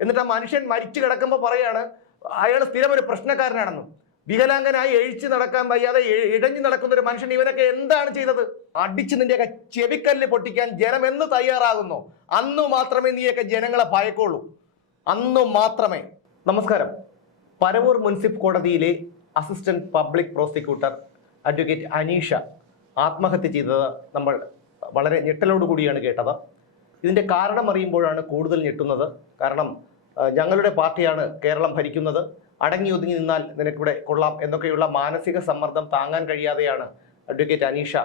എന്നിട്ട് ആ മനുഷ്യൻ മരിച്ചു കിടക്കുമ്പോൾ പറയാണ് അയാൾ സ്ഥിരം ഒരു പ്രശ്നക്കാരനാണെന്നും. വികലാംഗനായി എഴിച്ച് നടക്കാൻ വയ്യാതെ ഇഴഞ്ഞു നടക്കുന്ന ഒരു മനുഷ്യൻ ഇവനൊക്കെ എന്താണ് ചെയ്തത്? അടിച്ച് നിന്റെയൊക്കെ ചെവിക്കല്ല് പൊട്ടിക്കാൻ ജനം എന്ന് തയ്യാറാകുന്നു. അന്നു മാത്രമേ നീയൊക്കെ ജനങ്ങളെ ഭയക്കുള്ളൂ. അന്നു മാത്രമേ. നമസ്കാരം. പരവൂർ മുനിസിപ്പൽ കോടതിയിലെ assistant public prosecutor advocate Aneesha ആത്മഹത്യ ചെയ്തത് നമ്മൾ വളരെ ഞെട്ടലോടുകൂടിയാണ് കേട്ടത്. ഇതിന്റെ കാരണം അറിയുമ്പോഴാണ് കൂടുതൽ ഞെട്ടുന്നത്. കാരണം ഞങ്ങളുടെ പാർട്ടിയാണ് കേരളം ഭരിക്കുന്നത്. അടങ്ങി ഒതുങ്ങി നിന്നാൽ നിനക്കിവിടെ കൊള്ളാം എന്നൊക്കെയുള്ള മാനസിക സമ്മർദ്ദം താങ്ങാൻ കഴിയാതെയാണ് അഡ്വക്കേറ്റ് അനീഷ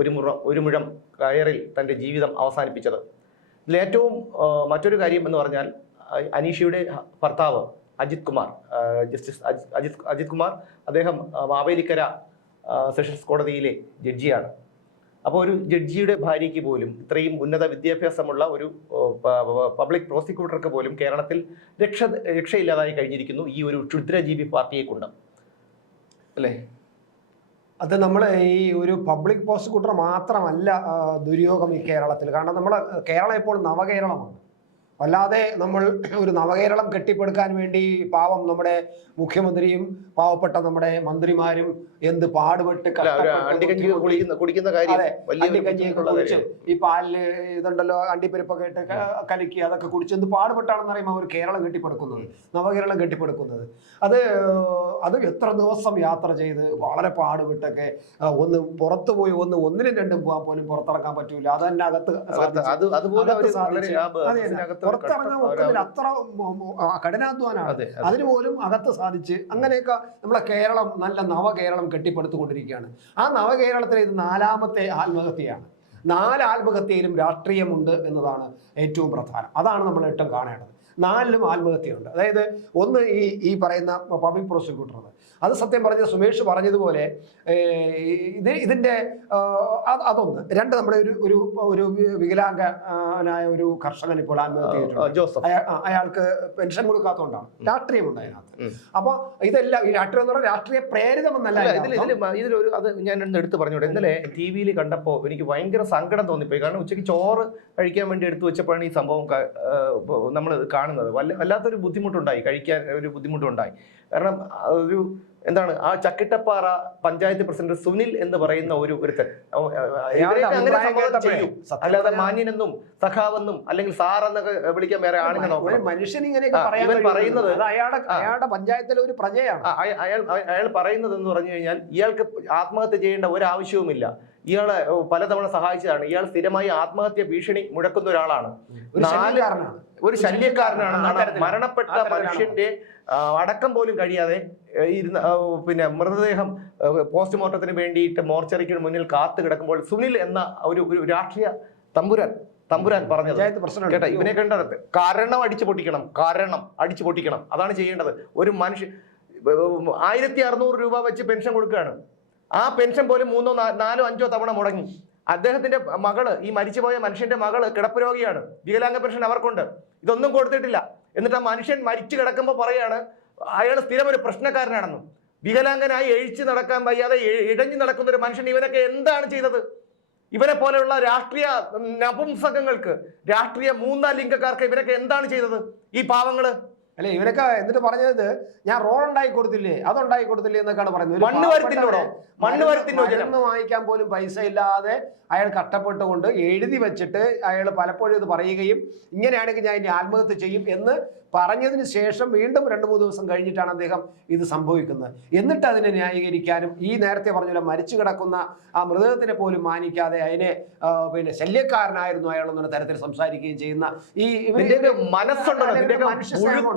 ഒരു മുറ ഒരു മുഴം കയറിൽ തന്റെ ജീവിതം അവസാനിപ്പിച്ചത്. ഇതിലേറ്റവും മറ്റൊരു കാര്യം എന്ന് പറഞ്ഞാൽ അനീഷയുടെ ഭർത്താവ് അജിത് കുമാർ ജസ്റ്റിസ് അജിത് അജിത് കുമാർ അദ്ദേഹം മാവേലിക്കര സെഷൻസ് കോടതിയിലെ ജഡ്ജിയാണ്. അപ്പോൾ ഒരു ജഡ്ജിയുടെ ഭാര്യയ്ക്ക് പോലും ഇത്രയും ഉന്നത വിദ്യാഭ്യാസമുള്ള ഒരു പബ്ലിക് പ്രോസിക്യൂട്ടർക്ക് പോലും കേരളത്തിൽ രക്ഷ രക്ഷയില്ലാതായി കഴിഞ്ഞിരിക്കുന്നു ഈ ഒരു ക്ഷുദ്രജീവി പാർട്ടിയെ കൊണ്ട്. അല്ലേ? അത് നമ്മൾ ഈ ഒരു പബ്ലിക് പ്രോസിക്യൂട്ടർ മാത്രമല്ല ദുര്യോഗം ഈ കേരളത്തിൽ. കാരണം നമ്മൾ കേരളം ഇപ്പോൾ നവകേരളമാണ്. വല്ലാതെ നമ്മൾ ഒരു നവകേരളം കെട്ടിപ്പടുക്കാൻ വേണ്ടി പാവം നമ്മുടെ മുഖ്യമന്ത്രിയും പാവപ്പെട്ട നമ്മുടെ മന്ത്രിമാരും എന്ത് പാടുപെട്ട് കുടിച്ച്. ഈ പാലിൽ ഇതുണ്ടല്ലോ അണ്ടിപ്പരിപ്പൊക്കെ ഇട്ട് കലക്കി അതൊക്കെ കുടിച്ച് എന്ത് പാടുപെട്ടാണെന്ന് അറിയുമ്പോൾ അവർ കേരളം കെട്ടിപ്പടുക്കുന്നത് നവകേരളം കെട്ടിപ്പടുക്കുന്നത്. അത് അത് എത്ര ദിവസം യാത്ര ചെയ്ത് വളരെ പാടുപെട്ടൊക്കെ ഒന്ന് പുറത്തു പോയി ഒന്ന് ഒന്നിനും രണ്ടും പോകാൻ പോലും പുറത്തിറക്കാൻ പറ്റൂല. അത് തന്നെ അകത്ത് അതുപോലെ പുറത്തിറങ്ങാൻ ഒക്കത്തില്ല അത്ര കഠിനാധ്വാനാണ്. അതെ അതെ. അതിന് പോലും അകത്ത് സാധിച്ച് അങ്ങനെയൊക്കെ നമ്മളെ കേരളം നല്ല നവകേരളം കെട്ടിപ്പടുത്തുകൊണ്ടിരിക്കുകയാണ്. ആ നവകേരളത്തിലെ ഇത് നാലാമത്തെ ആത്മഹത്യയാണ്. നാല് ആത്മഹത്യയിലും രാഷ്ട്രീയമുണ്ട് എന്നതാണ് ഏറ്റവും പ്രധാനം. അതാണ് നമ്മൾ ഏറ്റവും കാണേണ്ടത്. നാലിലും ആത്മഹത്യയുണ്ട്. അതായത് ഒന്ന് ഈ ഈ പറയുന്ന പബ്ലിക് പ്രോസിക്യൂട്ടർ അത് സത്യം പറഞ്ഞ സുമേഷ് പറഞ്ഞതുപോലെ ഇത് ഇതിന്റെ അതൊന്ന്. രണ്ട് നമ്മുടെ ഒരു ഒരു ഒരു വികലാംഗനായ ഒരു കർഷകൻ ഇപ്പോൾ ആത്മഹത്യ അയാൾക്ക് പെൻഷൻ കൊടുക്കാത്തതുകൊണ്ടാണ്. രാഷ്ട്രീയമുണ്ട് അതിനകത്ത്. ഉം. അപ്പൊ ഇതെല്ലാം ഈ രാഷ്ട്രീയം എന്ന് പറഞ്ഞാൽ രാഷ്ട്രീയ പ്രേരിതമെന്നല്ല ഇതിൽ ഇതിൽ ഇതിലൊരു അത് ഞാൻ ഒന്ന് എടുത്ത് പറഞ്ഞോട്ടെ ഇന്നലെ ടി വിയിൽ കണ്ടപ്പോൾ എനിക്ക് ഭയങ്കര സങ്കടം തോന്നിപ്പോയി. കാരണം ഉച്ചയ്ക്ക് ചോറ് കഴിക്കാൻ വേണ്ടി എടുത്തു വെച്ചപ്പോഴാണ് ഈ സംഭവം നമ്മൾ കാണുന്നത്. വല്ല വല്ലാത്തൊരു ബുദ്ധിമുട്ടുണ്ടായി. കഴിക്കാൻ ഒരു ബുദ്ധിമുട്ടുണ്ടായി. കാരണം ഒരു എന്താണ് ആ ചക്കിട്ടപ്പാറ പഞ്ചായത്ത് പ്രസിഡന്റ് സുനിൽ എന്ന് പറയുന്ന ഒരു ഒരുത്തൻ. അല്ലാതെ മാന്യനെന്നും സഖാവെന്നും അല്ലെങ്കിൽ സാർ എന്നൊക്കെ വിളിക്കാൻ വേറെ ആണെങ്കിൽ നോക്കണം. മനുഷ്യൻ പറയുന്നത് അയാളുടെ. പഞ്ചായത്തിലെ ഒരു പ്രജയാണ്. അയാൾ അയാൾ പറയുന്നത് എന്ന് പറഞ്ഞു കഴിഞ്ഞാൽ ഇയാൾക്ക് ആത്മഹത്യ ചെയ്യേണ്ട ഒരു ആവശ്യവുമില്ല ഇയാളെ പലതവണ സഹായിച്ചതാണ്. ഇയാൾ സ്ഥിരമായി ആത്മഹത്യ ഭീഷണി മുഴക്കുന്ന ഒരാളാണ്. നാല് ഒരു ശല്യക്കാരനാണെന്നാണ് മരണപ്പെട്ട. മനുഷ്യന്റെ അടക്കം പോലും കഴിയാതെ ഇരുന്ന പിന്നെ മൃതദേഹം പോസ്റ്റ്മോർട്ടത്തിന് വേണ്ടിയിട്ട് മോർച്ചറിക്ക് മുന്നിൽ കാത്തു കിടക്കുമ്പോൾ സുനിൽ എന്ന ഒരു ഒരു രാഷ്ട്രീയ തമ്പുരാൻ തമ്പുരാൻ പറഞ്ഞത് കേട്ടോ ഇവനെ കണ്ടത് കാരണം അടിച്ചു പൊട്ടിക്കണം കാരണം അടിച്ചു പൊട്ടിക്കണം അതാണ് ചെയ്യേണ്ടത് ഒരു മനുഷ്യ ആയിരത്തി അറുന്നൂറ് രൂപ വെച്ച് പെൻഷൻ കൊടുക്കുകയാണ് ആ പെൻഷൻ പോലും മൂന്നോ നാലോ അഞ്ചോ തവണ മുടങ്ങി അദ്ദേഹത്തിന്റെ മകൾ ഈ മരിച്ചുപോയ മനുഷ്യന്റെ മകൾ കിടപ്പ് രോഗിയാണ്. വികലാംഗ പെൻഷൻ അവർക്കുണ്ട്. ഇതൊന്നും കൊടുത്തിട്ടില്ല. എന്നിട്ട് ആ മനുഷ്യൻ മരിച്ചു കിടക്കുമ്പോൾ പറയാണ് അയാൾ സ്ഥിരം ഒരു പ്രശ്നക്കാരനാണെന്നും. വികലാംഗനായി എഴിച്ചു നടക്കാൻ വയ്യാതെ ഇഴഞ്ഞു നടക്കുന്ന ഒരു മനുഷ്യൻ ഇവനൊക്കെ എന്താണ് ചെയ്തത്? ഇവരെ പോലെയുള്ള രാഷ്ട്രീയ നപുംസകങ്ങൾക്ക് രാഷ്ട്രീയ മൂന്നാം ലിംഗക്കാർക്ക് ഇവരൊക്കെ എന്താണ് ചെയ്തത്? ഈ പാവങ്ങൾ? അല്ലെ ഇവനൊക്കെ എന്നിട്ട് പറഞ്ഞത് ഞാൻ റോഡ് ഉണ്ടാക്കി കൊടുത്തില്ലേ അതുണ്ടാക്കി കൊടുത്തില്ലേ എന്നൊക്കെയാണ് പറയുന്നത് മണ്ണ് മണ്ണ് മരുന്ന് വാങ്ങിക്കാൻ പോലും പൈസ ഇല്ലാതെ അയാൾ കഷ്ടപ്പെട്ടുകൊണ്ട് എഴുതി വെച്ചിട്ട് അയാൾ പലപ്പോഴും ഇത് പറയുകയും ഇങ്ങനെയാണെങ്കിൽ ഞാൻ ഇനി ആത്മഹത്യ ചെയ്യും എന്ന് പറഞ്ഞതിന് ശേഷം വീണ്ടും രണ്ട് മൂന്ന് ദിവസം കഴിഞ്ഞിട്ടാണ് അദ്ദേഹം ഇത് സംഭവിക്കുന്നത്. എന്നിട്ട് അതിനെ ന്യായീകരിക്കാനും ഈ നേരത്തെ പറഞ്ഞ മരിച്ചു കിടക്കുന്ന ആ മൃതദേഹത്തിനെ പോലും മാനിക്കാതെ അതിനെ പിന്നെ ശല്യക്കാരനായിരുന്നു അയാൾ എന്നുള്ള തരത്തിൽ സംസാരിക്കുകയും ചെയ്യുന്ന ഈ ഇവർ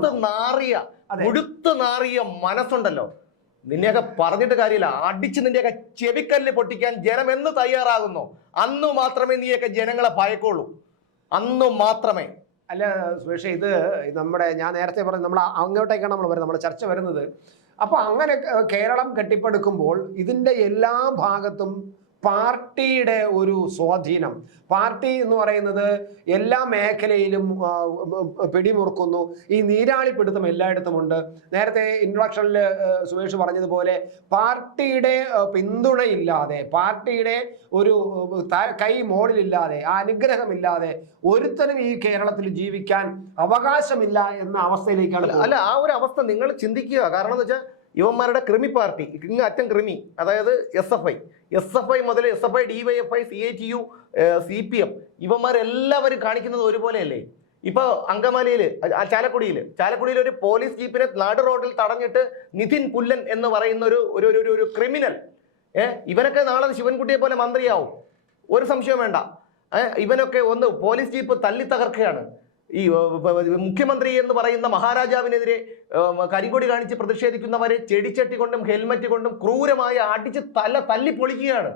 മുഴുത്ത് നാറിയ ഉടുത്ത് മുഴുത്ത് നാറിയ മനസ്സുണ്ടല്ലോ. നിന്നെയൊക്കെ പറഞ്ഞിട്ട് കാര്യമില്ല. അടിച്ച് നിന്റെയൊക്കെ ചെവിക്കല്ല് പൊട്ടിക്കാൻ ജനം എന്ന് തയ്യാറാകുന്നു. അന്നു മാത്രമേ നീയൊക്കെ ജനങ്ങളെ ഭയക്കുള്ളൂ. അന്നു മാത്രമേ. അല്ല സുരേഷ് ഇത് നമ്മുടെ ഞാൻ നേരത്തെ പറഞ്ഞു നമ്മൾ അങ്ങോട്ടേക്കാണ് നമ്മൾ വരുന്നത് നമ്മുടെ ചർച്ച വരുന്നത്. അപ്പൊ അങ്ങനെ കേരളം കെട്ടിപ്പടുക്കുമ്പോൾ ഇതിന്റെ എല്ലാ ഭാഗത്തും പാർട്ടിയുടെ ഒരു സ്വാധീനം. പാർട്ടി എന്ന് പറയുന്നത് എല്ലാ മേഖലയിലും പിടിമുറുക്കുന്നു. ഈ നീരാളിപ്പിടുത്തം എല്ലായിടത്തുമുണ്ട് നേരത്തെ ഇൻട്രൊഡക്ഷനിൽ സുമേഷ് പറഞ്ഞതുപോലെ പാർട്ടിയുടെ പിന്തുണയില്ലാതെ പാർട്ടിയുടെ ഒരു കൈ മോളിലില്ലാതെ ആ അനുഗ്രഹമില്ലാതെ ഒരുത്തനും ഈ കേരളത്തിൽ ജീവിക്കാൻ അവകാശമില്ല എന്ന അവസ്ഥയിലേക്കാണ് അല്ല അല്ല ആ ഒരു അവസ്ഥ നിങ്ങൾ ചിന്തിക്കുക. കാരണം എന്ന് വെച്ചാൽ യുവന്മാരുടെ ക്രിമി പാർട്ടി ഇങ്ങ് അറ്റം ക്രിമി അതായത് S F I S F I മുതൽ S F I D Y F I C I T U C P M ഇവന്മാരെല്ലാവരും കാണിക്കുന്നത് ഒരുപോലെയല്ലേ? ഇപ്പൊ അങ്കമാലിയിൽ ചാലക്കുടിയിൽ ചാലക്കുടിയിൽ ഒരു പോലീസ് ജീപ്പിനെ നാട് റോഡിൽ തടഞ്ഞിട്ട് നിതിൻ പുല്ലൻ എന്ന് പറയുന്ന ഒരു ഒരു ഒരു- ക്രിമിനൽ. ഏഹ് ഇവനൊക്കെ നാളെ ശിവൻകുട്ടിയെ പോലെ മന്ത്രിയാവും. ഒരു സംശയം വേണ്ട. ഇവനൊക്കെ ഒന്ന് പോലീസ് ജീപ്പ് തല്ലി തകർക്കുകയാണ്. ഈ മുഖ്യമന്ത്രി എന്ന് പറയുന്ന മഹാരാജാവിനെതിരെ കരിങ്കൊടി കാണിച്ച് പ്രതിഷേധിക്കുന്നവരെ ചെടിച്ചട്ടി കൊണ്ടും ഹെൽമറ്റ് കൊണ്ടും ക്രൂരമായി അടിച്ച് തല തല്ലി പൊളിക്കുകയാണ്.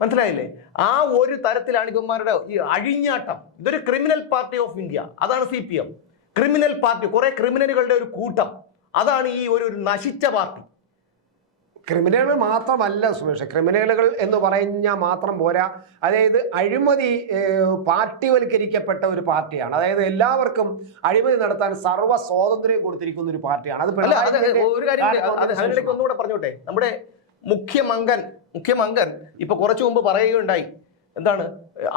മനസ്സിലായില്ലേ? ആ ഒരു തരത്തിലാണ് ഇവന്മാരുടെ ഈ അഴിഞ്ഞാട്ടം. ഇതൊരു ക്രിമിനൽ പാർട്ടി ഓഫ് ഇന്ത്യ. അതാണ് സി ക്രിമിനൽ പാർട്ടി കുറെ ക്രിമിനലുകളുടെ ഒരു കൂട്ടം. അതാണ് ഈ ഒരു നശിച്ച പാർട്ടി. ക്രിമിനലുകൾ മാത്രമല്ല സുമേഷ്. ക്രിമിനലുകൾ എന്ന് പറഞ്ഞാൽ മാത്രം പോരാ. അതായത് അഴിമതി പാർട്ടിവൽക്കരിക്കപ്പെട്ട ഒരു പാർട്ടിയാണ്. അതായത് എല്ലാവർക്കും അഴിമതി നടത്താൻ സർവ സ്വാതന്ത്ര്യം കൊടുത്തിരിക്കുന്ന ഒരു പാർട്ടിയാണ്. അത് ഒരു കാര്യം. ഒന്നുകൂടെ പറഞ്ഞോട്ടെ. നമ്മുടെ മുഖ്യമങ്കൻ മുഖ്യമങ്കൻ ഇപ്പൊ കുറച്ചു മുമ്പ് പറയുകയുണ്ടായി. എന്താണ്?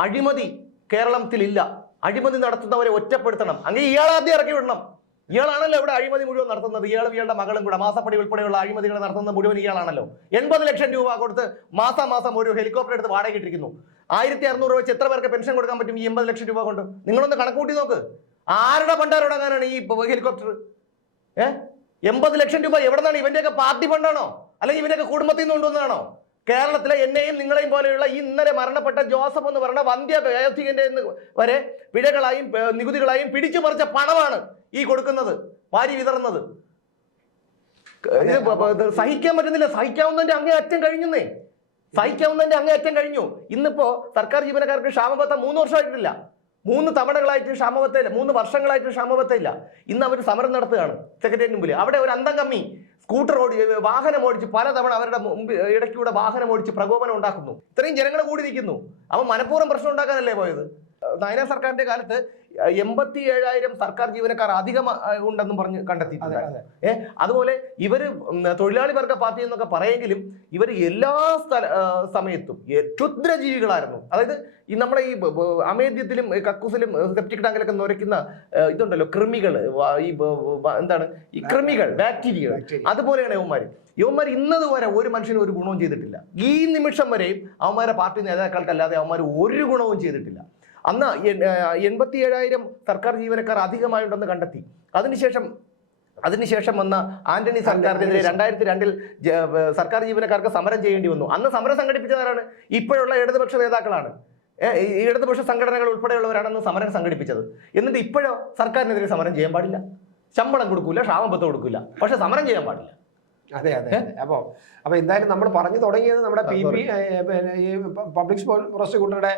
അഴിമതി കേരളത്തിലില്ല. അഴിമതി നടത്തുന്നവരെ ഒറ്റപ്പെടുത്തണം. അങ്ങനെ ഇയാൾ ആദ്യം ഇറക്കി വിടണം ഇയാളാണല്ലോ ഇവിടെ അഴിമതി മുഴുവൻ നടത്തുന്നത്. ഇയാളും ഇയാളുടെ മകളും കൂടെ മാസപ്പടി ഉൾപ്പെടെയുള്ള അഴിമതികൾ നടത്തുന്ന മുഴുവൻ ഇയാളാണല്ലോ. എൺപത് ലക്ഷം രൂപ കൊടുത്ത് മാസം മാസം ഒരു ഹെലികോപ്റ്റർ എടുത്ത് വാടക ഇട്ടിരിക്കുന്നു. ആയിരത്തി അറുന്നൂറ് വെച്ച് എത്ര പേർക്ക് പെൻഷൻ കൊടുക്കാൻ പറ്റും ഈ എൺപത് ലക്ഷം രൂപ കൊണ്ട്? നിങ്ങളൊന്ന് കണക്കൂട്ടി നോക്ക്. ആരുടെ പണ്ടാരോടങ്ങാനാണ് ഈ ഹെലികോപ്റ്റർ? ഏഹ് എൺപത് ലക്ഷം രൂപ എവിടെ നിന്നാണ് ഇവന്റെയൊക്കെ പാർട്ടി ഫണ്ടാണോ? അല്ലെങ്കിൽ ഇവന്റെയൊക്കെ കുടുംബത്തിൽ നിന്ന് കൊണ്ടുവന്നതാണോ? കേരളത്തിലെ എന്നെയും നിങ്ങളെയും പോലെയുള്ള ഇന്നലെ മരണപ്പെട്ട ജോസഫ് എന്ന് പറയുന്ന വന്ധ്യ വയോധികന്റെ വരെ പിഴകളായും നികുതികളായും പിടിച്ചു പറിച്ച പണമാണ് ഈ കൊടുക്കുന്നത് വാരി വിതറുന്നത്. സഹിക്കാൻ പറ്റുന്നില്ല. സഹിക്കാവുന്നതിന്റെ അങ്ങേ അറ്റം കഴിഞ്ഞുന്നേ. സഹിക്കാവുന്നതിന്റെ അങ്ങേ അറ്റം കഴിഞ്ഞു. ഇന്നിപ്പോ സർക്കാർ ജീവനക്കാർക്ക് ക്ഷാമബത്ത മൂന്ന് വർഷമായിട്ടില്ല. മൂന്ന് തവണകളായിട്ട് ക്ഷാമബത്തയില്ല മൂന്ന് വർഷങ്ങളായിട്ട് ക്ഷാമബത്തയില്ല ഇന്ന് അവർ സമരം നടത്തുകയാണ്. സെക്രട്ടേറിയറ്റ് മുമ്പിൽ അവിടെ ഒരു അന്തം കമ്മി സ്കൂട്ടർ ഓടി വാഹനം ഓടിച്ച് പലതവണ അവരുടെ മുമ്പ് ഇടയ്ക്കൂടെ വാഹനം ഓടിച്ച് പ്രകോപനം ഉണ്ടാക്കുന്നു. ഇത്രയും ജനങ്ങൾ കൂടി നിൽക്കുന്നു. അവൻ മനഃപൂർവം പ്രശ്നം ഉണ്ടാക്കാനല്ലേ പോയത്? നയന സർക്കാരിന്റെ കാലത്ത് എൺപത്തി ഏഴായിരം സർക്കാർ ജീവനക്കാർ അധികം ഉണ്ടെന്നും പറഞ്ഞ് കണ്ടെത്തിയിട്ടുണ്ട്. ഏ അതുപോലെ ഇവർ തൊഴിലാളി വർഗ പാർട്ടി എന്നൊക്കെ പറയെങ്കിലും ഇവർ എല്ലാ സ്ഥല സമയത്തും ക്ഷുദ്ര ക്ഷുദ്രജീവികളായിരുന്നു. അതായത് ഈ നമ്മുടെ ഈ അമേദ്യത്തിലും കക്കൂസിലും സെപ്റ്റിക് ടാങ്കിലൊക്കെ നുരയ്ക്കുന്ന ഇതുണ്ടല്ലോ കൃമികൾ ഈ എന്താണ്? ഈ കൃമികൾ ബാക്ടീരിയകൾ. ബാക്ടീരിയ. അതുപോലെയാണ് അതുപോലെയാണ് യവന്മാർ യവന്മാർ ഇന്നത് വരെ ഒരു മനുഷ്യനും ഒരു ഗുണവും ചെയ്തിട്ടില്ല. ഈ നിമിഷം വരെയും അവന്മാരെ പാർട്ടി നേതാക്കൾക്കല്ലാതെ അവന്മാർ ഒരു ഗുണവും ചെയ്തിട്ടില്ല. അന്ന് എൺപത്തി ഏഴായിരം സർക്കാർ ജീവനക്കാർ അധികമായുണ്ടെന്ന് കണ്ടെത്തി. അതിനുശേഷം അതിനുശേഷം വന്ന ആന്റണി സർക്കാരിനെതിരെ രണ്ടായിരത്തി രണ്ടിൽ സർക്കാർ ജീവനക്കാർക്ക് സമരം ചെയ്യേണ്ടി വന്നു. അന്ന് സമരം സംഘടിപ്പിച്ചതാരാണ്? ഇപ്പോഴുള്ള ഇടതുപക്ഷ നേതാക്കളാണ്. ഈ ഇടതുപക്ഷ സംഘടനകൾ ഉൾപ്പെടെയുള്ളവരാണെന്ന് സമരം സംഘടിപ്പിച്ചത്. എന്നിട്ട് ഇപ്പോഴോ സർക്കാരിനെതിരെ സമരം ചെയ്യാൻ പാടില്ല. ശമ്പളം കൊടുക്കില്ല ക്ഷാമബത്ത് കൊടുക്കില്ല പക്ഷെ സമരം ചെയ്യാൻ പാടില്ല. അതെ അതെ അപ്പൊ അപ്പോ എന്തായാലും നമ്മൾ പറഞ്ഞു തുടങ്ങിയത് നമ്മുടെ പി പി ഈ പബ്ലിക് പ്രോസിക്യൂട്ടറുടെ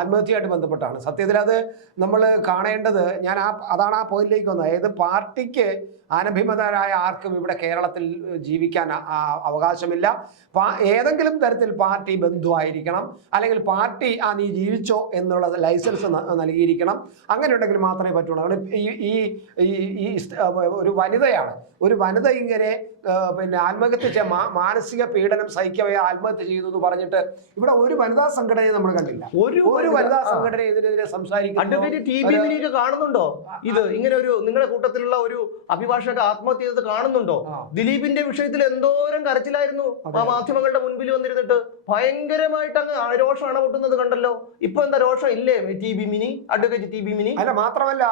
ആത്മഹത്യയായിട്ട് ബന്ധപ്പെട്ടാണ്. സത്യത്തിൽ അത് നമ്മൾ കാണേണ്ടത് ഞാൻ ആ അതാണ് ആ പോയിന്റിലേക്ക് വന്നത്. അതായത് പാർട്ടിക്ക് അനഭിമതരായ ആർക്കും ഇവിടെ കേരളത്തിൽ ജീവിക്കാൻ അവകാശമില്ല. ഏതെങ്കിലും തരത്തിൽ പാർട്ടി ബന്ധുവായിരിക്കണം. അല്ലെങ്കിൽ പാർട്ടി ആ നീ ജീവിച്ചോ എന്നുള്ള ലൈസൻസ് നൽകിയിരിക്കണം. അങ്ങനെ ഉണ്ടെങ്കിൽ മാത്രമേ പറ്റുള്ളൂ. അതുകൊണ്ട് ഈ ഈ ഒരു വനിതയാണ്. ഒരു വനിത ഇങ്ങനെ പിന്നെ ആത്മഹത്യ ചെയ്യ മാനസിക പീഡനം സഹിക്കവേ ആത്മഹത്യ ചെയ്തു എന്ന് പറഞ്ഞിട്ട് ഇവിടെ ഒരു വനിതാ സംഘടനയെ നമ്മൾ കണ്ടില്ല. ഒരു ഒരു വനിതാ. സംഘടന ഇതിനെതിരെ സംസാരിക്കുന്നു. കാണുന്നുണ്ടോ? ഇത് ഇങ്ങനെ ഒരു നിങ്ങളുടെ കൂട്ടത്തിലുള്ള ഒരു അഭിഭാഷക ആത്മഹത്യ ചെയ്തത് കാണുന്നുണ്ടോ? ദിലീപിന്റെ വിഷയത്തിൽ എന്തോരം കരച്ചിലായിരുന്നു ആ മാധ്യമങ്ങളുടെ മുൻപിൽ വന്നിരുന്നിട്ട്? ഭയങ്കരമായിട്ട് അങ്ങ് രോഷം അണപൊട്ടുന്നത് കണ്ടല്ലോ. ഇപ്പൊ എന്താ രോഷം? ഇല്ലേ T B Mini advocate T B Mini? അല്ല മാത്രമല്ല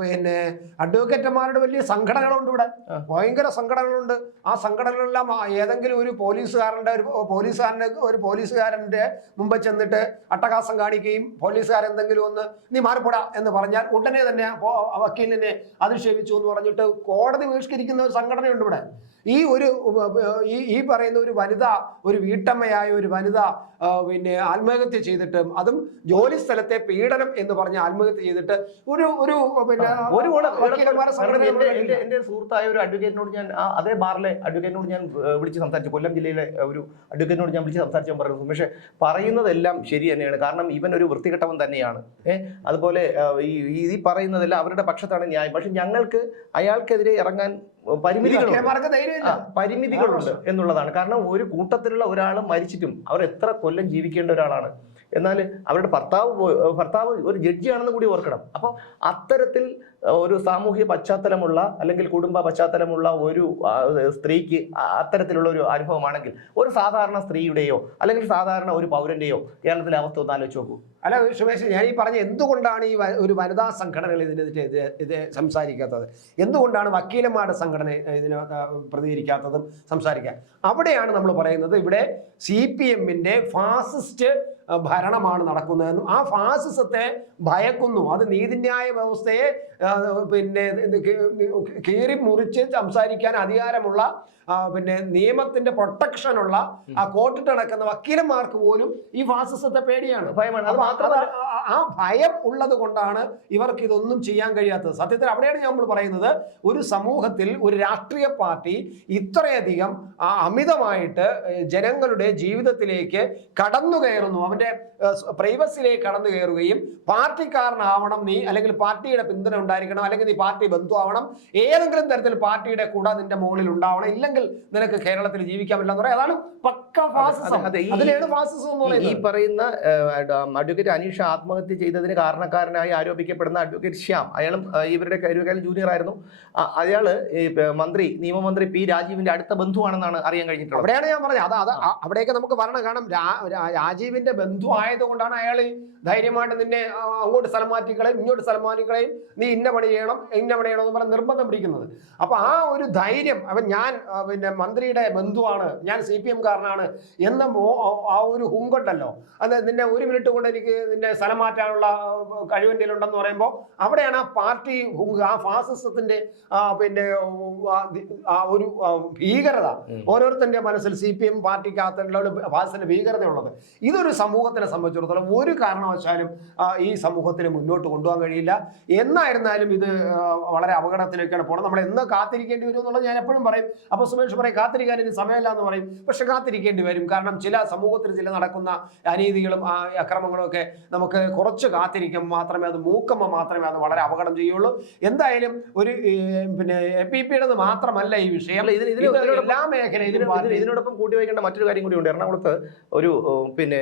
പിന്നെ അഡ്വക്കേറ്റന്മാരുടെ വലിയ സംഘടനകളുണ്ട് ഇവിടെ. ഭയങ്കര സംഘടനകളുണ്ട്. ആ സംഘടനകളെല്ലാം ഏതെങ്കിലും ഒരു പോലീസുകാരന്റെ ഒരു പോലീസുകാരന്റെ ഒരു പോലീസുകാരന്റെ മുമ്പ് ചെന്നിട്ട് അട്ടഹാസം കാണിക്കുകയും പോലീസുകാരൻ എന്തെങ്കിലും ഒന്ന് നീ മാറിപ്പോടാ എന്ന് പറഞ്ഞാൽ ഉടനെ തന്നെ വക്കീലിനെ അധിക്ഷേപിച്ചു എന്ന് പറഞ്ഞിട്ട് കോടതി ബഹിഷ്കരിക്കുന്ന ഒരു സംഘടനയുണ്ട് ഇവിടെ. ഈ ഒരു ഈ ഈ പറയുന്ന ഒരു വനിത ഒരു വീട്ടമ്മയായ ഒരു വനിത പിന്നെ ആത്മഹത്യ ചെയ്തിട്ട് അതും ജോലി സ്ഥലത്തെ പീഡനം എന്ന് പറഞ്ഞ് ആത്മഹത്യ ചെയ്തിട്ട് ഒരു ഒരു പിന്നെ ഒരു എന്റെ സുഹൃത്തായ ഒരു അഡ്വക്കേറ്റിനോട് ഞാൻ അതേ ബാറിലെ അഡ്വക്കേറ്റിനോട് ഞാൻ വിളിച്ച് സംസാരിച്ചു. കൊല്ലം ജില്ലയിലെ ഒരു അഡ്വക്കേറ്റിനോട് ഞാൻ വിളിച്ച് സംസാരിച്ചാൽ പറയുന്നത് പക്ഷേ പറയുന്നതെല്ലാം ശരി തന്നെയാണ്. കാരണം ഇവൻ ഒരു വൃത്തികെട്ടവൻ തന്നെയാണ്. ഏഹ് അതുപോലെ ഈ ഈ പറയുന്നതെല്ലാം അവരുടെ പക്ഷത്താണ് ന്യായം. പക്ഷെ ഞങ്ങൾക്ക് അയാൾക്കെതിരെ ഇറങ്ങാൻ പരിമിതികളുണ്ട്. പരിമിതികളുണ്ട് എന്നുള്ളതാണ്. കാരണം ഒരു കൂട്ടത്തിലുള്ള ഒരാൾ മരിച്ചിട്ടും അവർ എത്ര കൊല്ലം ജീവിക്കേണ്ട ഒരാളാണ്. എന്നാൽ അവരുടെ ഭർത്താവ് ഭർത്താവ് ഒരു ജഡ്ജിയാണെന്ന് കൂടി ഓർക്കണം. അപ്പോൾ അത്തരത്തിൽ ഒരു സാമൂഹ്യ പശ്ചാത്തലമുള്ള അല്ലെങ്കിൽ കുടുംബ പശ്ചാത്തലമുള്ള ഒരു സ്ത്രീക്ക് അത്തരത്തിലുള്ള ഒരു അനുഭവമാണെങ്കിൽ ഒരു സാധാരണ സ്ത്രീയുടെയോ അല്ലെങ്കിൽ സാധാരണ ഒരു പൗരന്റെയോ കേരളത്തിലെ അവസ്ഥ ഒന്ന് ആലോചിച്ച് നോക്കൂ. അല്ല സുമേഷ് ഞാൻ ഈ പറഞ്ഞ എന്തുകൊണ്ടാണ് ഈ ഒരു വനിതാ സംഘടനകൾ ഇതിനെതിരെ ഇത് സംസാരിക്കാത്തത്? എന്തുകൊണ്ടാണ് വക്കീലന്മാരുടെ സംഘടന ഇതിന് പ്രതികരിക്കാത്തതും സംസാരിക്കുക അവിടെയാണ് നമ്മൾ പറയുന്നത് ഇവിടെ സി പി എമ്മിന്റെ ഫാസിസ്റ്റ് ഭരണമാണ് നടക്കുന്നതെന്നും ആ ഫാസിസത്തെ ഭയക്കുന്നു. അത് നീതിന്യായ വ്യവസ്ഥയെ പിന്നെ കീറി മുറിച്ച് സംസാരിക്കാൻ അധികാരമുള്ള പിന്നെ നിയമത്തിന്റെ പ്രൊട്ടക്ഷനുള്ള ആ കോട്ടിട്ട് നടക്കുന്ന വക്കീലന്മാർക്ക് പോലും ഈ ഫാസിസത്തെ പേടിയാണ്. ഭയമാണ്. അത് മാത്രമല്ല ആ- ഭയം ഉള്ളത് കൊണ്ടാണ് ഇവർക്ക് ഇതൊന്നും ചെയ്യാൻ കഴിയാത്തത്. സത്യത്തിൽ അവിടെയാണ് നമ്മൾ പറയുന്നത് ഒരു സമൂഹത്തിൽ ഒരു രാഷ്ട്രീയ പാർട്ടി ഇത്രയധികം ആ, അമിതമായിട്ട് ജനങ്ങളുടെ ജീവിതത്തിലേക്ക് കടന്നു കയറുന്നു. അവന്റെ പ്രൈവസിലേക്ക് കടന്നു കയറുകയും പാർട്ടിക്കാരനാവണം നീ അല്ലെങ്കിൽ പാർട്ടിയുടെ പിന്തുണ ഉണ്ടായിരിക്കണം അല്ലെങ്കിൽ നീ പാർട്ടി ബന്ധുവാവണം. ഏതെങ്കിലും തരത്തിൽ പാർട്ടിയുടെ കൂടെ നിന്റെ മുകളിൽ ഉണ്ടാവണം. ഇല്ലെങ്കിൽ നിനക്ക് കേരളത്തിൽ ജീവിക്കാൻ പറ്റില്ല എന്ന് പറയാം. അതാണ് പക്ക ഫാസിസം. അതിലാണ് ഫാസിസം എന്ന് ഈ- ഈ പറയുന്ന അഡ്വക്കേറ്റ് അനീഷ ആത്മഹത്യ ചെയ്തതിന് കാരണക്കാരനായി ആരോപിക്കപ്പെടുന്ന അഡ്വക്കേറ്റ് ശ്യാം. അയാളും ഇവരുടെ കരുവേക്കാലം ജൂനിയർ ആയിരുന്നു. അയാൾ മന്ത്രി നിയമമന്ത്രി പി രാജീവിന്റെ അടുത്ത ബന്ധുവാണെന്നാണ് അറിയാൻ കഴിഞ്ഞിട്ടുള്ളത്. അവിടെയാണ് ഞാൻ പറഞ്ഞത്. അത് അത് അവിടെയൊക്കെ നമുക്ക് വരണം. കാരണം രാജീവിന്റെ ബന്ധു ആയതുകൊണ്ടാണ് അയാൾ ധൈര്യമായിട്ട് നിന്നെ അങ്ങോട്ട് സ്ഥലം മാറ്റിക്കളയും ഇങ്ങോട്ട് സ്ഥലം മാറ്റിക്കളയും. നീ ഇന്ന പണി ചെയ്യണം ഇന്ന പണി ചെയ്യണം എന്ന് പറഞ്ഞ് നിർബന്ധം പിടിക്കുന്നത്. അപ്പൊ ആ ഒരു ധൈര്യം അവൻ ഞാൻ പിന്നെ മന്ത്രിയുടെ ബന്ധുവാണ് ഞാൻ സി പി എം കാരനാണ് എന്ന ആ- ഒരു ഹുങ്കുണ്ടല്ലോ. അത് നിന്നെ ഒരു മിനിറ്റ് കൊണ്ട് എനിക്ക് നിന്നെ സ്ഥലം മാറ്റാനുള്ള കഴിവിന്റെ ഉണ്ടെന്ന് പറയുമ്പോൾ അവിടെയാണ് ആ പാർട്ടി ഹുങ്ക് ആ ഫാസിസത്തിന്റെ പിന്നെ ആ, ഒരു ഭീകരത ഓരോരുത്തന്റെ ഓരോരുത്തരുടെ മനസ്സിൽ സി പി എം പാർട്ടിക്കകത്തുള്ള ഒരു ഫാസിന്റെ ഭീകരതയുള്ളത്. ഇതൊരു സമൂഹത്തിനെ സംബന്ധിച്ചിടത്തോളം ഒരു കാരണവശാലും ഈ സമൂഹത്തിന് മുന്നോട്ട് കൊണ്ടുപോകാൻ കഴിയില്ല. എന്നായിരുന്നാലും ഇത് വളരെ അപകടത്തിലേക്കാണ് പോകണം നമ്മൾ എന്ന് കാത്തിരിക്കേണ്ടി വരും എന്നുള്ളത് ഞാൻ എപ്പോഴും പറയും. അപ്പൊ സുമേഷ് പറയും കാത്തിരിക്കാൻ ഇനി സമയമില്ല എന്ന് പറയും. പക്ഷെ കാത്തിരിക്കേണ്ടി വരും. കാരണം ചില സമൂഹത്തിൽ ചില നടക്കുന്ന അനീതികളും അക്രമങ്ങളും ഒക്കെ നമുക്ക് കുറച്ച് കാത്തിരിക്കും. മാത്രമേ അത് മൂക്കുമ്പോൾ മാത്രമേ അത് വളരെ അപകടം ചെയ്യുള്ളൂ. എന്തായാലും ഒരു പിന്നെ പി പിയുടേത് മാത്രമല്ല ഈ വിഷയം. എല്ലാ മേഖലയിലും ഇതിനോടൊപ്പം കൂട്ടി വയ്ക്കേണ്ട മറ്റൊരു കാര്യം കൂടി ഉണ്ട്. എറണാകുളത്ത് ഒരു പിന്നെ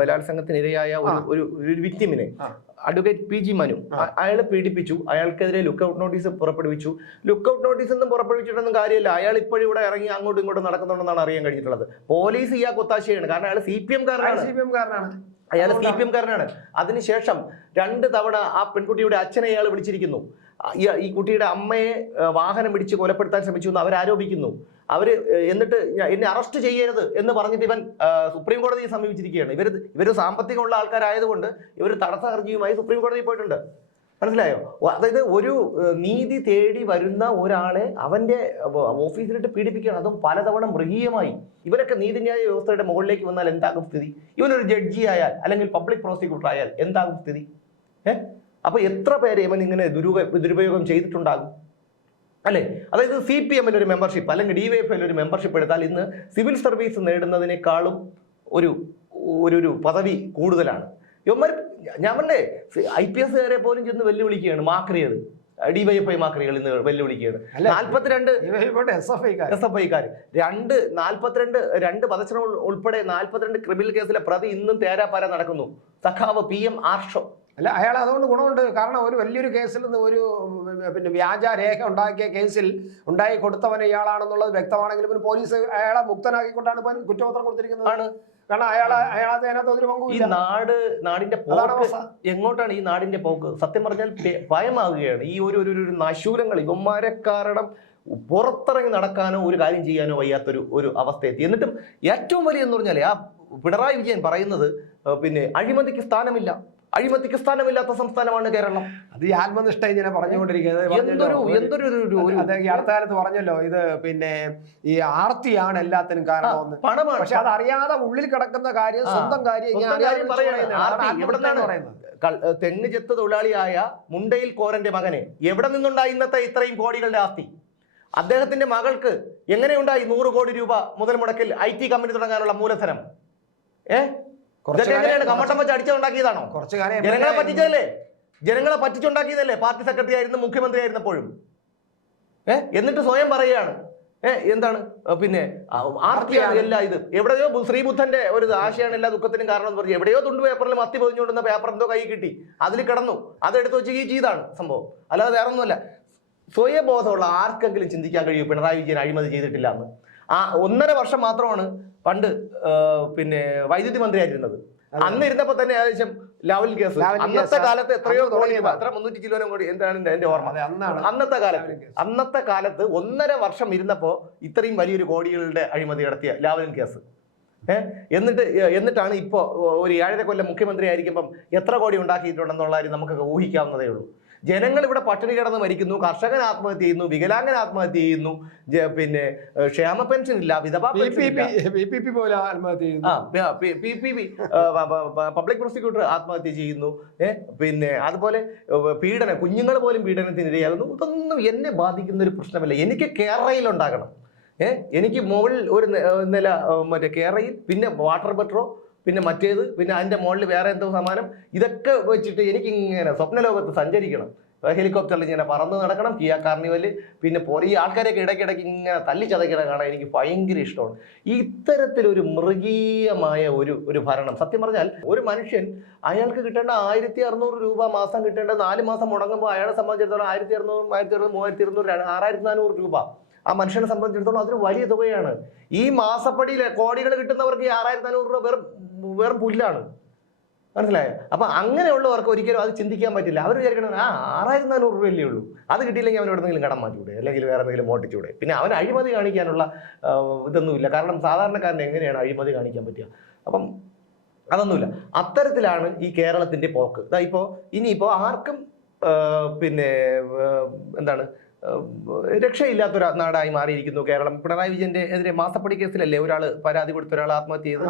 ബലാത്സംഗത്തിനിരയായ ഒരു. ഒരു വിക്ടിമിനെ. Advocate P G Manu. അയാളെ പീഡിപ്പിച്ചു. അയാൾക്കെതിരെ ലുക്കൌട്ട് നോട്ടീസ് പുറപ്പെടുവിച്ചു. ലുക്കൌട്ട് നോട്ടീസ് ഒന്നും പുറപ്പെടുവിച്ചിട്ടൊന്നും കാര്യമില്ല. അയാൾ ഇപ്പോഴും ഇവിടെ ഇറങ്ങി അങ്ങോട്ടും ഇങ്ങോട്ടും നടക്കുന്നുണ്ടെന്നാണ് അറിയാൻ കഴിഞ്ഞിട്ടുള്ളത്. പോലീസ് ഇയാൾ കൊത്താശയാണ് കാരണം അയാൾ സി പി എം കാരനാണ്. സി പി എം കാരനാണ്. അയാൾ സി പി എം കാരനാണ്. അതിനുശേഷം രണ്ട് തവണ ആ പെൺകുട്ടിയുടെ അച്ഛനെ അയാൾ വിളിച്ചിരിക്കുന്നു. ഈ- കുട്ടിയുടെ അമ്മയെ വാഹനം പിടിച്ച് കൊലപ്പെടുത്താൻ ശ്രമിച്ചു എന്ന് അവരാരോപിക്കുന്നു. അവർ എന്നിട്ട് എന്നെ അറസ്റ്റ് ചെയ്യരുത് എന്ന് പറഞ്ഞിട്ട് ഇവൻ സുപ്രീം കോടതിയെ സമീപിച്ചിരിക്കുകയാണ്. ഇവർ ഇവർ സാമ്പത്തികമുള്ള ആൾക്കാരായതുകൊണ്ട് ഇവർ തടസ്സ ഹർജിയുമായി സുപ്രീം കോടതിയിൽ പോയിട്ടുണ്ട്. മനസ്സിലായോ? അതായത് ഒരു നീതി തേടി വരുന്ന ഒരാളെ അവന്റെ വ- ഓഫീസിലിട്ട് പീഡിപ്പിക്കുകയാണ്. അതും പലതവണ മൃഗീയമായി. ഇവരൊക്കെ നീതിന്യായ വ്യവസ്ഥയുടെ മുകളിലേക്ക് വന്നാൽ എന്താകും സ്ഥിതി? ഇവനൊരു ജഡ്ജി ആയാൽ അല്ലെങ്കിൽ പബ്ലിക് പ്രോസിക്യൂട്ടർ ആയാൽ എന്താകും സ്ഥിതി? ഏഹ് അപ്പൊ എത്ര പേരെ ഇവൻ ഇങ്ങനെ ദുരുപ ദുരുപയോഗം ചെയ്തിട്ടുണ്ടാകും? അല്ലേ? അതായത് സി പി എമ്മിൽ ഒരു മെമ്പർഷിപ്പ് അല്ലെങ്കിൽ ഡി വൈ എഫ് ഒരു മെമ്പർഷിപ്പ് എടുത്താൽ ഇന്ന് സിവിൽ സർവീസ് നേടുന്നതിനേക്കാളും ഒരു ഒരു ഒരു പദവി കൂടുതലാണ്. ഇവന്മാർ ഞാൻ പറഞ്ഞേ ഐ പി എസ്സുകാരെ പോലും ചെന്ന് വെല്ലുവിളിക്കുകയാണ് മാക്രിയത് ഡി വൈ എഫ് ഐ മാക്രികൾ ഇന്ന് വെല്ലുവിളിക്കുകയാണ്. നാൽപ്പത്തിരണ്ട് എസ് എഫ് ഐക്കാർ എസ് എഫ് ഐക്കാർ രണ്ട് നാൽപ്പത്തിരണ്ട് രണ്ട് വധശ്രമം ഉൾ- ഉൾപ്പെടെ നാൽപ്പത്തിരണ്ട് ക്രിമിനൽ കേസിലെ പ്രതി ഇന്നും തേരാപ്പാര നടക്കുന്നു. സഖാവ് പി എം ആർഷോ. അല്ല അയാൾ അതുകൊണ്ട് ഗുണമുണ്ട്. കാരണം ഒരു വലിയൊരു കേസിൽ നിന്ന് ഒരു പിന്നെ വ്യാജ രേഖ ഉണ്ടാക്കിയ കേസിൽ ഉണ്ടായി കൊടുത്തവൻ ഇയാളാണെന്നുള്ളത് വ്യക്തമാണെങ്കിലും പിന്നെ പോലീസ് അയാളെ മുക്തനാക്കിക്കൊണ്ടാണ് ഇപ്പം കുറ്റപത്രം കൊടുത്തിരിക്കുന്നത്. കാരണം അയാൾ അയാളത് അതിനകത്ത് ഒരു ഈ നാട് നാടിന്റെ എങ്ങോട്ടാണ് ഈ നാടിന്റെ പോക്ക്? സത്യം പറഞ്ഞാൽ ഭയമാകുകയാണ്. ഈ ഒരു ഒരു ഒരു നശൂരങ്ങൾ ഇവന്മാരെ കാരണം പുറത്തിറങ്ങി നടക്കാനോ ഒരു കാര്യം ചെയ്യാനോ വയ്യാത്തൊരു ഒരു അവസ്ഥ എത്തി എന്നിട്ടും ഏറ്റവും വലിയ എന്ന് പറഞ്ഞാൽ ആ പിണറായി വിജയൻ പറയുന്നത് പിന്നെ അഴിമതിക്ക് സ്ഥാനമില്ല. അഴിമതിക്ക് സ്ഥാനമില്ലാത്ത സംസ്ഥാനമാണ് കേരളം. അത് ഈ ആത്മനിഷ്ഠ ഇങ്ങനെ പറഞ്ഞുകൊണ്ടിരിക്കുന്നത് പറഞ്ഞല്ലോ, എന്തൊരു എന്തൊരു ഈ അടുത്ത കാലത്ത് പറഞ്ഞല്ലോ ഇത് പിന്നെ ഈ ആർത്തിയാണ് എല്ലാത്തിനും കാരണം പണമാണ്. പക്ഷെ അത് അറിയാതെ ഉള്ളിൽ കിടക്കുന്ന കാര്യം സ്വന്തം കാര്യം ഏഹ് തെങ്ങ് ചെത്ത് തൊഴിലാളിയായ മുണ്ടയിൽ കോരന്റെ മകനെ എവിടെ നിന്നുണ്ടായി ഇന്നത്തെ ഇത്രയും കോടികളുടെ ആസ്തി? അദ്ദേഹത്തിന്റെ മകൾക്ക് എങ്ങനെയുണ്ടായി നൂറ് കോടി രൂപ മുതൽ മുടക്കിൽ ഐ ടി കമ്പനി തുടങ്ങാനുള്ള മൂലധനം? ഏ? കമ്മട്ടം വെച്ച് അടിച്ചുണ്ടാക്കിയതാണോ? കുറച്ചു കാലം ജനങ്ങളെ പറ്റിച്ചതല്ലേ? ജനങ്ങളെ പറ്റിച്ചുണ്ടാക്കിയതല്ലേ? പാർട്ടി സെക്രട്ടറി ആയിരുന്നു മുഖ്യമന്ത്രി ആയിരുന്നപ്പോഴും. ഏഹ് എന്നിട്ട് സ്വയം പറയുകയാണ്. ഏഹ് എന്താണ്? പിന്നെ ആർത്തിയാണ് എല്ലാ ഇത്. എവിടെയോ ശ്രീബുദ്ധന്റെ ഒരു ആശയാണ് എല്ലാ ദുഃഖത്തിനും കാരണം എന്ന് പറഞ്ഞു എവിടെയോ തുണ്ട് പേപ്പറിൽ മത്തി പൊതിഞ്ഞുകൊണ്ടുന്ന പേപ്പർ എന്തോ കൈ കിട്ടി. അതിൽ കിടന്നു. അതെടുത്ത് വെച്ച് ഈ ചെയ്താണ് സംഭവം. അല്ലാതെ വേറെ ഒന്നുമല്ല സ്വയബോധമുള്ള ആർക്കെങ്കിലും ചിന്തിക്കാൻ കഴിയും പിണറായി വിജയൻ അഴിമതി ചെയ്തിട്ടില്ല എന്ന്. ആ ഒന്നര വർഷം മാത്രമാണ് പണ്ട് പിന്നെ വൈദ്യുതി മന്ത്രിയായിരുന്നത്. അന്ന് ഇരുന്നപ്പോ തന്നെ ഏകദേശം ലാവൽ കേസ് അന്നത്തെ. കാലത്ത് എത്രയോ കോടി. എത്ര മുന്നൂറ്റി കിലോനും കൂടി എന്താണ് എന്റെ- ഓർമ്മ? അന്നത്തെ കാലത്ത് അന്നത്തെ കാലത്ത് ഒന്നര വർഷം ഇരുന്നപ്പോ ഇത്രയും വലിയൊരു കോടികളുടെ അഴിമതി നടത്തിയ ലാവലിൻ കേസ് എന്നിട്ട് എന്നിട്ടാണ് ഇപ്പോ ഒരു ഏഴര കൊല്ലം മുഖ്യമന്ത്രി ആയിരിക്കുമ്പം എത്ര കോടി ഉണ്ടാക്കിയിട്ടുണ്ടെന്നുള്ള കാര്യം നമുക്കൊക്കെ ഊഹിക്കാവുന്നതേ ഉള്ളൂ. ജനങ്ങൾ ഇവിടെ പട്ടിണി കിടന്ന് മരിക്കുന്നു കർഷകൻ ആത്മഹത്യ ചെയ്യുന്നു വികലാംഗൻ ആത്മഹത്യ ചെയ്യുന്നു പിന്നെ ക്ഷേമ പെൻഷൻ ഇല്ല വിധവാ പോലെ ആത്മഹത്യ ചെയ്യുന്നു. പബ്ലിക് പ്രോസിക്യൂട്ടർ ആത്മഹത്യ ചെയ്യുന്നു പിന്നെ അതുപോലെ പീഡന കുഞ്ഞുങ്ങൾ പോലും പീഡനത്തിനിരയാകുന്നു. ഇതൊന്നും എന്നെ ബാധിക്കുന്ന ഒരു പ്രശ്നമല്ല. എനിക്ക് കേരളയിൽ ഉണ്ടാകണം. ഏഹ് എനിക്ക് മുകളിൽ ഒരു നില മറ്റേ കേരളയിൽ പിന്നെ വാട്ടർ ബെട്രോ പിന്നെ മറ്റേത് പിന്നെ അതിന്റെ മുകളിൽ വേറെ എന്തോ സമാനം. ഇതൊക്കെ വെച്ചിട്ട് എനിക്ക് ഇങ്ങനെ സ്വപ്നലോകത്ത് സഞ്ചരിക്കണം. ഹെലികോപ്റ്ററിൽ ഇങ്ങനെ പറന്ന് നടക്കണം കിയ കാർണിവൽ പിന്നെ പോലെ ഈ ആൾക്കാരെയൊക്കെ ഇടയ്ക്കിടയ്ക്ക് ഇങ്ങനെ തല്ലി ചതയ്ക്കണ കാണാൻ എനിക്ക് ഭയങ്കര ഇഷ്ടമാണ്. ഇത്തരത്തിലൊരു മൃഗീയമായ ഒരു ഒരു ഭരണം. സത്യം പറഞ്ഞാൽ ഒരു മനുഷ്യൻ അയാൾക്ക് കിട്ടേണ്ട ആയിരത്തി അറുന്നൂറ് രൂപ മാസം കിട്ടേണ്ട നാല് മാസം മുടങ്ങുമ്പോൾ അയാളെ സംബന്ധിച്ചിടത്തോളം ആയിരത്തി അറുന്നൂറ് ആയിരത്തി അറുന്നൂറ് മൂവായിരത്തി ഇരുന്നൂറ് ആറായിരത്തി നാനൂറ് രൂപ. ആ മനുഷ്യനെ സംബന്ധിച്ചിടത്തോളം അതൊരു വലിയ തുകയാണ്. ഈ മാസപ്പടിയിലെ കോടികൾ കിട്ടുന്നവർക്ക് ഈ ആറായിരത്തി നാനൂറ് രൂപ വെറും വെറും പുല്ലാണ്. മനസ്സിലായോ? അപ്പൊ അങ്ങനെയുള്ളവർക്ക് ഒരിക്കലും അത് ചിന്തിക്കാൻ പറ്റില്ല. അവർ വിചാരിക്കണം ആ ആറായിരത്തി നാനൂറ് രൂപയല്ലേ ഉള്ളൂ. അത് കിട്ടിയില്ലെങ്കിൽ അവൻ എവിടെന്നെങ്കിലും കടം മാറ്റിക്കൂടെ? അല്ലെങ്കിൽ വേറെ എന്തെങ്കിലും മോട്ടിച്ചൂടെ പിന്നെ അവൻ അഴിമതി കാണിക്കാനുള്ള ഇതൊന്നുമില്ല. കാരണം സാധാരണക്കാരന് എങ്ങനെയാണ് അഴിമതി കാണിക്കാൻ പറ്റുക? അപ്പം അതൊന്നുമില്ല. അത്തരത്തിലാണ് ഈ കേരളത്തിന്റെ പോക്ക്. ഇതാ ഇപ്പോ ഇനിയിപ്പോ ആർക്കും പിന്നെ എന്താണ് രക്ഷയില്ലാത്ത രക്ഷയില്ലാത്തൊരു നാടായി മാറിയിരിക്കുന്നു കേരളം. പിണറായി വിജയന്റെ എതിരെ മാസപ്പടി കേസിലല്ലേ ഒരാൾ പരാതി കൊടുത്ത ഒരാൾ ആത്മഹത്യ ചെയ്ത്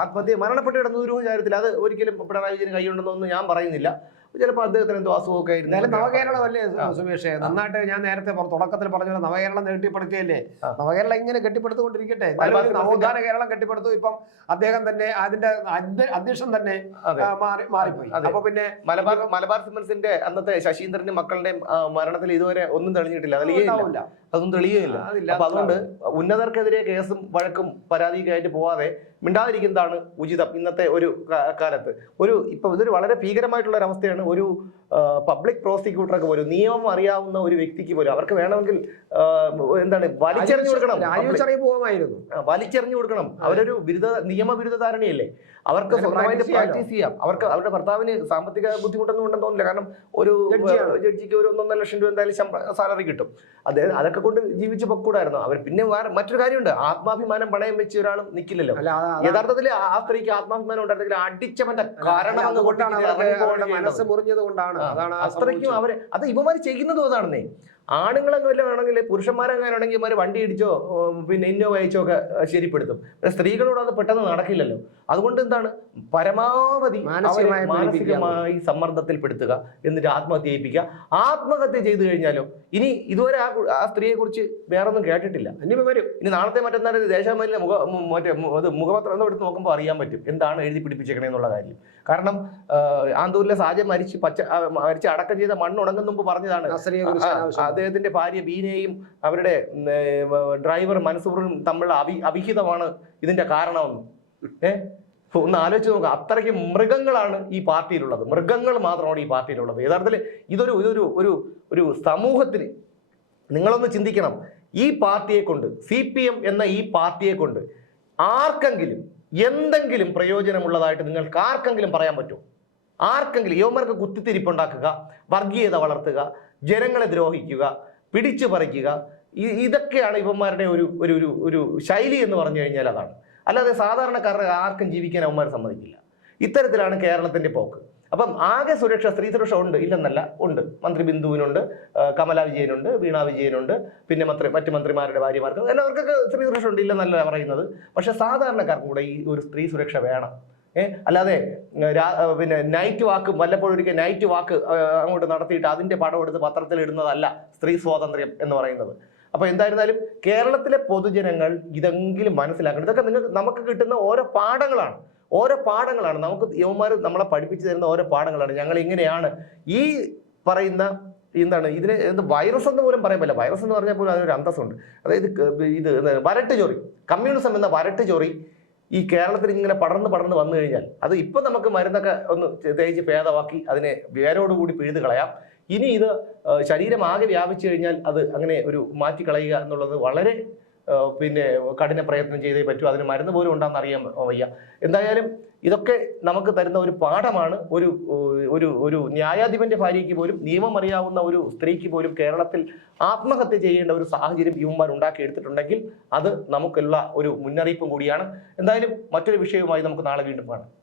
ആത്മഹത്യ മരണപ്പെട്ട് കിടന്ന ഒരു കാര്യത്തിൽ അത് ഒരിക്കലും പിണറായി വിജയന് കൈയുണ്ടെന്നൊന്നും ഞാൻ പറയുന്നില്ല. ചിലപ്പോൾ അദ്ദേഹത്തിന് എന്തോ അസുഖമൊക്കെ എന്തായാലും നവകേരളം അല്ലേ? സുമേഷ്? നന്നായിട്ട് ഞാൻ നേരത്തെ തുടക്കത്തിൽ പറഞ്ഞ നവകേരളം കെട്ടിപ്പടുക്കുകയല്ലേ ആ. നവകേരളം ഇങ്ങനെ കെട്ടിപ്പടുത്തുകൊണ്ടിരിക്കട്ടെ? നവോത്ഥാന കേരളം കെട്ടിപ്പടുത്തു ഇപ്പം അദ്ദേഹം തന്നെ അതിന്റെ അധ്യ- അധ്യക്ഷൻ തന്നെ മാറിപ്പോയി. അപ്പൊ പിന്നെ മലബാർ മലബാർ സിമൻസിന്റെ അന്നത്തെ ശശീന്ദ്രന്റെ മക്കളുടെ മരണത്തിൽ ഇതുവരെ ഒന്നും തെളിഞ്ഞിട്ടില്ല. അതിൽ അതൊന്നും തെളിയുകയില്ല. അപ്പൊ അതുകൊണ്ട് ഉന്നതർക്കെതിരെ കേസും വഴക്കും പരാതിയൊക്കെ ആയിട്ട് പോവാതെ മിണ്ടാതിരിക്കുന്നതാണ് ഉചിതം ഇന്നത്തെ ഒരു കാലത്ത്. ഒരു ഇപ്പൊ ഇതൊരു വളരെ ഭീകരമായിട്ടുള്ള ഒരു അവസ്ഥയാണ്. ഒരു പബ്ലിക് പ്രോസിക്യൂട്ടർക്ക് പോലും നിയമം അറിയാവുന്ന ഒരു വ്യക്തിക്ക് പോലും അവർക്ക് വേണമെങ്കിൽ എന്താണ് വലിച്ചെറിഞ്ഞു കൊടുക്കണം. പോകാമായിരുന്നു വലിച്ചെറിഞ്ഞു കൊടുക്കണം. അവരൊരു ബിരുദ നിയമബിരുദ ധാരണയല്ലേ അവർക്ക് സ്വന്തമായിട്ട് പ്രാക്ടീസ് ചെയ്യാം. അവർക്ക് അവരുടെ ഭർത്താവിന് സാമ്പത്തിക ബുദ്ധിമുട്ടൊന്നും ഉണ്ടെന്ന് തോന്നില്ല കാരണം ഒരു. ജഡ്ജിക്ക് ഒരു ഒന്നൊന്നര ലക്ഷം രൂപ എന്തായാലും സാലറി കിട്ടും. അത് അതൊക്കെ കൊണ്ട് ജീവിച്ചു പൊക്കൂടായിരുന്നു. അവർ പിന്നെ വേറെ മറ്റൊരു കാര്യമുണ്ട്. ആത്മാഭിമാനം പണയം വെച്ച് ഒരാളും നിക്കില്ലല്ലോ. യഥാർത്ഥത്തിൽ ആ സ്ത്രീക്ക് ആത്മാഭിമാനം ഉണ്ടായിരുന്നെങ്കിൽ അടിച്ചവന്റെ കാരണം മനസ്സ് മുറിഞ്ഞത് കൊണ്ടാണ് അതാണ് അത്രയ്ക്കും. അവർ അത് ഇവമാര് ചെയ്യുന്നതും അതാണെന്നേ. ആണുങ്ങളൊക്കെ വല്ല വേണമെങ്കിൽ പുരുഷന്മാരെങ്ങാനാണെങ്കിൽ ഇവർ വണ്ടി ഇടിച്ചോ പിന്നെ ഇന്നോ അയച്ചോ ഒക്കെ ശരിപ്പെടുത്തും. പക്ഷെ സ്ത്രീകളോട് അത് പെട്ടെന്ന് നടക്കില്ലല്ലോ. അതുകൊണ്ട് എന്താണ്? പരമാവധി മാനസികമായി. പെടുത്തുക സമ്മർദ്ദത്തിൽപ്പെടുത്തുക എന്നിട്ട് ആത്മഹത്യ ചെയ്യിപ്പിക്കുക. ആത്മഹത്യ ചെയ്തു കഴിഞ്ഞാലോ ഇനി ഇതുവരെ ആ ആ സ്ത്രീയെ കുറിച്ച് വേറൊന്നും കേട്ടിട്ടില്ല. ഇനി വരും. ഇനി നാളത്തെ മറ്റന്നാൾ ദേശാഭിമാനിലെ മുഖ മറ്റേ അത് മുഖപത്രം എടുത്ത് നോക്കുമ്പോൾ അറിയാൻ പറ്റും. എന്താണ് എഴുതി പിടിപ്പിച്ചേക്കണേ എന്നുള്ള കാര്യം. കാരണം ആന്തൂരിലെ സാജം മരിച്ച് പച്ച മരിച്ച് അടക്കം ചെയ്ത മണ്ണ് ഉണങ്ങുന്ന മുമ്പ് പറഞ്ഞതാണ്. അദ്ദേഹത്തിന്റെ ഭാര്യ ബീനയും അവരുടെ ഡ്രൈവർ മൻസൂറും തമ്മിലുള്ള അഭി അവിഹിതമാണ് ഇതിന്റെ കാരണമെന്ന്. ഏ? ഒന്ന് ആലോചിച്ച് നോക്കുക അത്രയ്ക്ക് മൃഗങ്ങളാണ് ഈ പാർട്ടിയിലുള്ളത്. മൃഗങ്ങൾ മാത്രമാണ് ഈ പാർട്ടിയിലുള്ളത്. യഥാർത്ഥത്തിൽ ഇതൊരു ഇതൊരു ഒരു ഒരു സമൂഹത്തിന് നിങ്ങളൊന്ന് ചിന്തിക്കണം. ഈ പാർട്ടിയെ കൊണ്ട് സി പി എം എന്ന ഈ പാർട്ടിയെ കൊണ്ട് ആർക്കെങ്കിലും എന്തെങ്കിലും പ്രയോജനമുള്ളതായിട്ട് നിങ്ങൾക്ക് ആർക്കെങ്കിലും പറയാൻ പറ്റുമോ ആർക്കെങ്കിലും യുവമാർക്ക് കുത്തിത്തിരിപ്പുണ്ടാക്കുക വർഗീയത വളർത്തുക ജനങ്ങളെ ദ്രോഹിക്കുക പിടിച്ചു പറിക്കുക ഇതൊക്കെയാണ് ഇവന്മാരുടെ ഒരു ഒരു ഒരു ഒരു ശൈലി എന്ന് പറഞ്ഞു കഴിഞ്ഞാൽ അതാണ്. അല്ലാതെ സാധാരണക്കാരുടെ ആർക്കും ജീവിക്കാൻ അവന്മാർ സമ്മതിക്കില്ല. ഇത്തരത്തിലാണ് കേരളത്തിന്റെ പോക്ക്. അപ്പം ആകെ സുരക്ഷ സ്ത്രീ സുരക്ഷ ഉണ്ട് ഇല്ലെന്നല്ല ഉണ്ട്. മന്ത്രി ബിന്ദുവിനുണ്ട് കമലാ വിജയനുണ്ട് വീണ വിജയനുണ്ട് പിന്നെ മന്ത്രി മറ്റു മന്ത്രിമാരുടെ ഭാര്യമാർക്ക്. എല്ലാവർക്കൊക്കെ സ്ത്രീ സുരക്ഷ ഉണ്ട് ഇല്ലെന്നല്ല പറയുന്നത്. പക്ഷെ സാധാരണക്കാർക്കും കൂടെ ഈ ഒരു സ്ത്രീ സുരക്ഷ വേണം. ഏ അല്ലാതെ പിന്നെ നൈറ്റ് വാക്ക് വല്ലപ്പോഴും ഒരിക്കൽ നൈറ്റ് വാക്ക് അങ്ങോട്ട് നടത്തിയിട്ട് അതിന്റെ പടം എടുത്ത് പത്രത്തിൽ ഇടുന്നതല്ല സ്ത്രീ സ്വാതന്ത്ര്യം എന്ന് പറയുന്നത്. അപ്പൊ എന്തായിരുന്നാലും കേരളത്തിലെ പൊതുജനങ്ങൾ ഇതെങ്കിലും മനസ്സിലാക്കണം. ഇതൊക്കെ നിങ്ങൾക്ക് നമുക്ക് കിട്ടുന്ന ഓരോ പാഠങ്ങളാണ്. ഓരോ പാഠങ്ങളാണ്. നമുക്ക് യുവമാർ നമ്മളെ പഠിപ്പിച്ചു തരുന്ന ഓരോ പാഠങ്ങളാണ്. ഞങ്ങൾ ഇങ്ങനെയാണ് ഈ പറയുന്ന എന്താണ് ഇതിന് എന്ത് വൈറസ് എന്ന് പോലും പറയാൻ പറ്റില്ല. വൈറസ് എന്ന് പറഞ്ഞാൽ പോലും അതിനൊരു അന്തസ്സുണ്ട്. അതായത് ഇത് വരട്ട് ചൊറി കമ്മ്യൂണിസം എന്ന വരട്ട് ചൊറി ഈ കേരളത്തിൽ ഇങ്ങനെ പടർന്ന് പടർന്ന് വന്നു കഴിഞ്ഞാൽ അത് ഇപ്പം നമുക്ക് മരുന്നൊക്കെ ഒന്ന് തേച്ച് ഭേദമാക്കി അതിനെ വേരോടുകൂടി പിഴുത് കളയാം. ഇനി ഇത് ശരീരം ആകെ വ്യാപിച്ചു കഴിഞ്ഞാൽ അത് അങ്ങനെ ഒരു മാറ്റിക്കളയുക എന്നുള്ളത് വളരെ പിന്നെ കഠിന പ്രയത്നം ചെയ്തേ പറ്റൂ. അതിന് മരുന്ന് പോലും ഉണ്ടാകുന്ന അറിയാൻ വയ്യ. എന്തായാലും ഇതൊക്കെ നമുക്ക് തരുന്ന ഒരു പാഠമാണ്. ഒരു ഒരു ഒരു ന്യായാധിപന്റെ ഭാര്യയ്ക്ക് പോലും നിയമം അറിയാവുന്ന ഒരു സ്ത്രീക്ക് പോലും കേരളത്തിൽ ആത്മഹത്യ ചെയ്യേണ്ട ഒരു സാഹചര്യം യുവന്മാർ ഉണ്ടാക്കിയെടുത്തിട്ടുണ്ടെങ്കിൽ അത് നമുക്കുള്ള ഒരു മുന്നറിയിപ്പും കൂടിയാണ്. എന്തായാലും മറ്റൊരു വിഷയവുമായി നമുക്ക് നാളെ വീണ്ടും കാണാം.